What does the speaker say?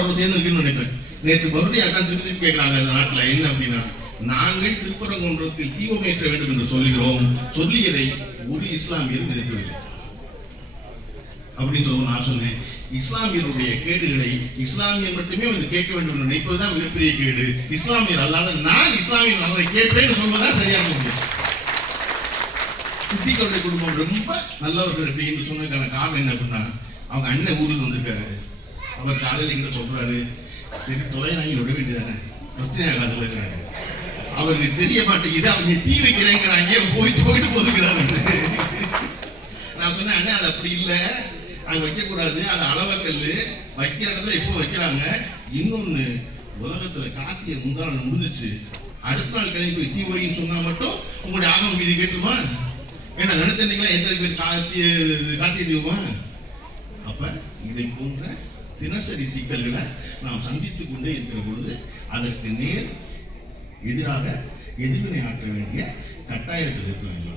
அவரோட சேர்ந்து இருக்குன்னு நினைப்பேன். நேற்று மறுபடியும் அதான் திருப்பி கேட்கிறாங்க அந்த நாட்டில் என்ன அப்படின்னா, நாங்கள் திருப்பரங்குன்றத்தில் தீபமேற்ற வேண்டும் என்று சொல்லுகிறோம், சொல்லியதை ஒரு இஸ்லாமியர் விதிக்கவில்லை அப்படின்னு சொல்லுவோம். நான் சொன்னேன், இஸ்லாமியருடைய கேடுகளை இஸ்லாமியர் மட்டுமே வந்து கேட்க வேண்டும் என்று நினைப்பதுதான் மிகப்பெரிய கேடு. இஸ்லாமியர் அல்லாத நான் இஸ்லாமியர் அவரை கேட்பேன்னு சொல்வதுதான் சரியாக முடியும். சித்திகளுடைய குடும்பம் ரொம்ப நல்லவர்கள் அப்படின்னு சொன்னதுக்கான காரணம் என்ன அப்படின்னா, அவங்க அண்ணன் ஊருக்கு வந்திருக்காரு. அவர் காலையில் கிட்ட சொல்றாரு, சரி தொலை நாங்கி விட வேண்டியதானே, பிரச்சனை ஆகாதுல இருக்கிறாரு. அவருக்கு தெரிய மாட்டேங்குது, அவங்க தீ வைக்கிறேங்கிறாங்க, போயிட்டு போதுக்கிறாரு. நான் சொன்னேன், அண்ணன் அது அப்படி இல்லை, அது வைக்கக்கூடாது, அது அளவக்கல் வைக்கிற இடத்துல எப்போ வைக்கிறாங்க. இன்னொன்னு, உலகத்துல கார்த்திகை முந்தாள் முடிஞ்சிச்சு, அடுத்த நாள் கிளம்பி போய் தீ வைன்னு சொன்னா மட்டும் உங்களுடைய ஆகம விதி கேட்டுருமா? ஏன்னா நினைச்சீங்களா எத்தனை பேர் கார்த்திகை தீபமா? அப்ப இதை போன்ற தினசரி சிக்கல்களை நாம் சந்தித்துக் கொண்டே இருக்கிற பொழுது அதற்கு நேர் எதிராக எதிர்வினை ஆற்ற வேண்டிய கட்டாயத்தில் இருக்கிறாங்க.